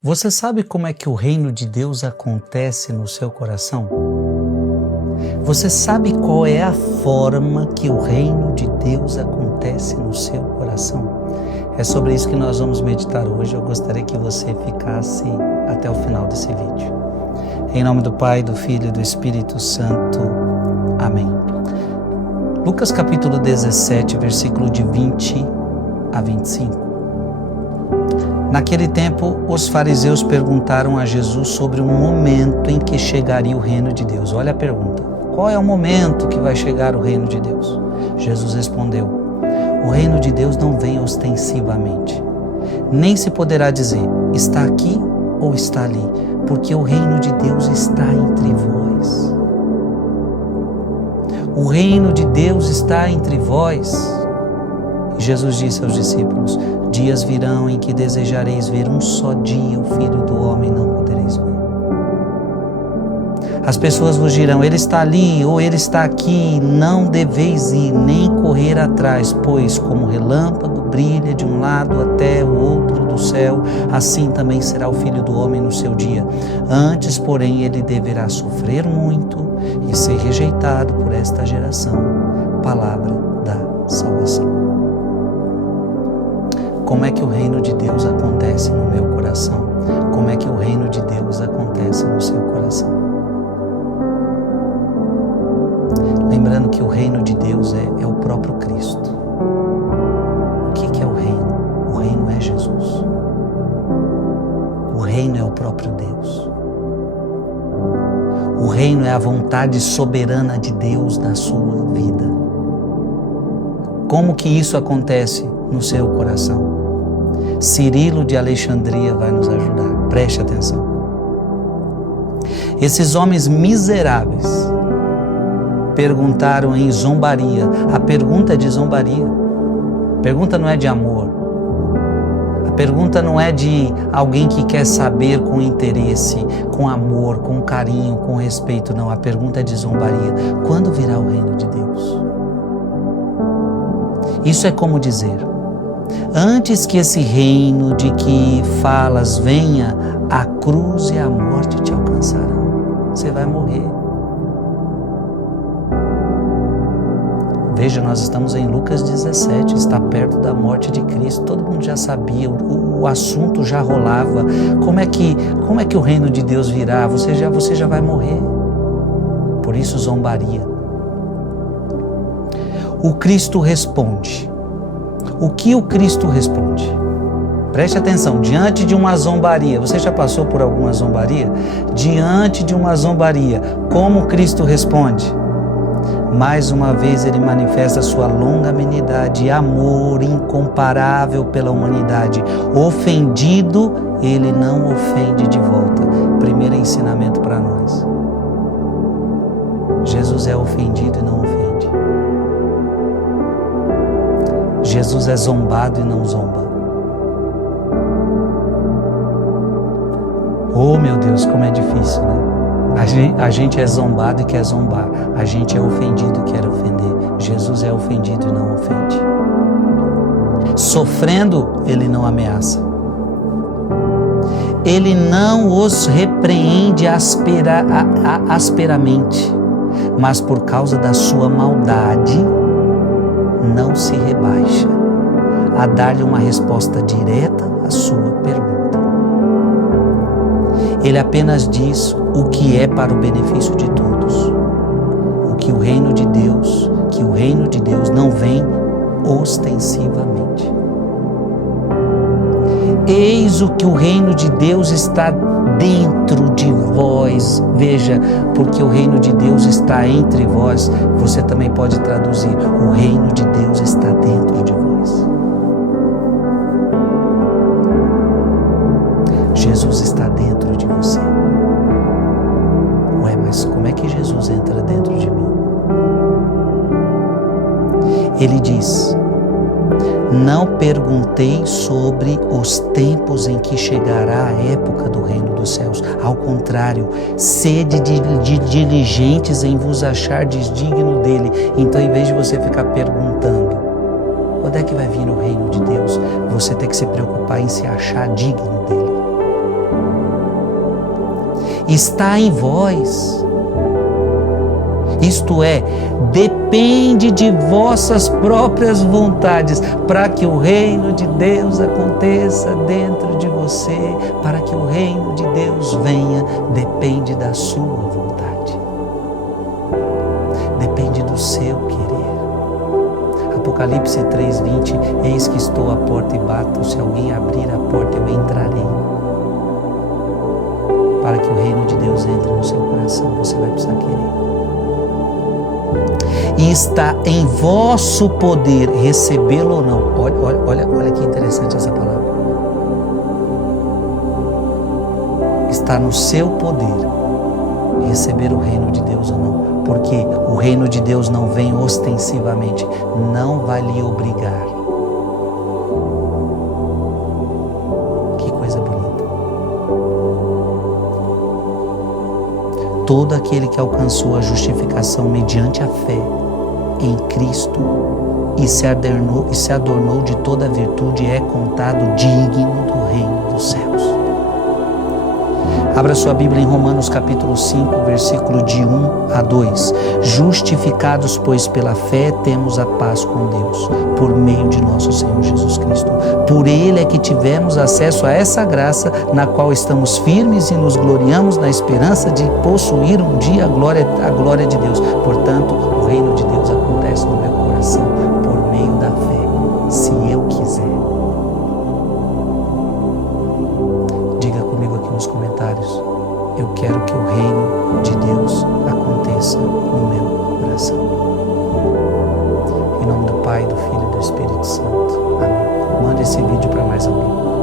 Você sabe como é que o reino de Deus acontece no seu coração? Você sabe qual é a forma que o reino de Deus acontece no seu coração? É sobre isso que nós vamos meditar hoje. Eu gostaria que você ficasse até o final desse vídeo. Em nome do Pai, do Filho e do Espírito Santo. Amém. Lucas capítulo 17, versículo de 20 a 25. Naquele tempo, os fariseus perguntaram a Jesus sobre o momento em que chegaria o reino de Deus. Olha a pergunta: qual é o momento que vai chegar o reino de Deus? Jesus respondeu: o reino de Deus não vem ostensivamente, nem se poderá dizer, está aqui ou está ali, porque o reino de Deus está entre vós. O reino de Deus está entre vós. E Jesus disse aos discípulos: dias virão em que desejareis ver um só dia o Filho do Homem, não podereis ver. As pessoas vos dirão: ele está ali ou ele está aqui, não deveis ir nem correr atrás, pois como o relâmpago brilha de um lado até o outro do céu, assim também será o Filho do Homem no seu dia. Antes, porém, ele deverá sofrer muito e ser rejeitado por esta geração. Palavra da salvação. Como é que o reino de Deus acontece no meu coração? Como é que o reino de Deus acontece no seu coração? Lembrando que o reino de Deus é o próprio Cristo. O que é o reino? O reino é Jesus. O reino é o próprio Deus. O reino é a vontade soberana de Deus na sua vida. Como que isso acontece no seu coração? Cirilo de Alexandria vai nos ajudar. Preste atenção. Esses homens miseráveis perguntaram em zombaria. A pergunta é de zombaria. A pergunta não é de amor. A pergunta não é de alguém que quer saber com interesse, com amor, com carinho, com respeito. Não, a pergunta é de zombaria. Quando virá o reino de Deus? Isso é como dizer: antes que esse reino de que falas venha, a cruz e a morte te alcançarão. Você vai morrer. Veja, nós estamos em Lucas 17, está perto da morte de Cristo. Todo mundo já sabia, o assunto já rolava. Como é que o reino de Deus virá? Você já vai morrer. Por isso, zombaria. O Cristo responde. O que o Cristo responde? Preste atenção, diante de uma zombaria, você já passou por alguma zombaria? Diante de uma zombaria, como Cristo responde? Mais uma vez ele manifesta sua longanimidade e amor incomparável pela humanidade. Ofendido, ele não ofende de volta. Primeiro ensinamento para nós. Jesus é ofendido e não ofende. Jesus é zombado e não zomba. Oh, meu Deus, como é difícil, né? A gente é zombado e quer zombar. A gente é ofendido e quer ofender. Jesus é ofendido e não ofende. Sofrendo, ele não ameaça. Ele não os repreende asperamente, mas por causa da sua maldade, não se rebaixa a dar-lhe uma resposta direta à sua pergunta. Ele apenas diz o que é para o benefício de todos. Que o reino de Deus não vem ostensivamente. Eis o que o reino de Deus está dentro de vós. Veja, porque o reino de Deus está entre vós. Você também pode traduzir: o reino de Deus está dentro de vós. Jesus está dentro de você. Ué, mas como é que Jesus entra dentro de mim? Ele diz: não perguntei sobre os tempos em que chegará a época do reino dos céus. Ao contrário, sede de diligentes em vos achar digno dele. Então, em vez de você ficar perguntando quando é que vai vir o reino de Deus, você tem que se preocupar em se achar digno dele. está em vós. Isto é, depende de vossas próprias vontades para que o reino de Deus aconteça dentro de você, para que o reino de Deus venha, depende da sua vontade. Depende do seu querer. Apocalipse 3:20, eis que estou à porta e bato, se alguém abrir a porta eu entrarei. Para que o reino de Deus entre no seu coração, você vai precisar querer. E está em vosso poder recebê-lo ou não. Olha que interessante essa palavra. Está no seu poder receber o reino de Deus ou não. Porque o reino de Deus não vem ostensivamente, não vai lhe obrigar. Que coisa bonita. Todo aquele que alcançou a justificação mediante a fé em Cristo e se adornou de toda virtude é contado digno do reino dos céus. Abra sua Bíblia em Romanos capítulo 5, versículo de 1 a 2. Justificados, pois, pela fé, temos a paz com Deus, por meio de nosso Senhor Jesus Cristo. Por Ele é que tivemos acesso a essa graça, na qual estamos firmes e nos gloriamos na esperança de possuir um dia a glória de Deus. Portanto, o reino de Deus acontece no meu coração por meio da fé, se eu quiser. Diga comigo aqui nos comentários: eu quero que o reino de Deus aconteça no meu coração. Em nome do Pai, do Filho e do Espírito Santo. Amém. Manda esse vídeo para mais alguém.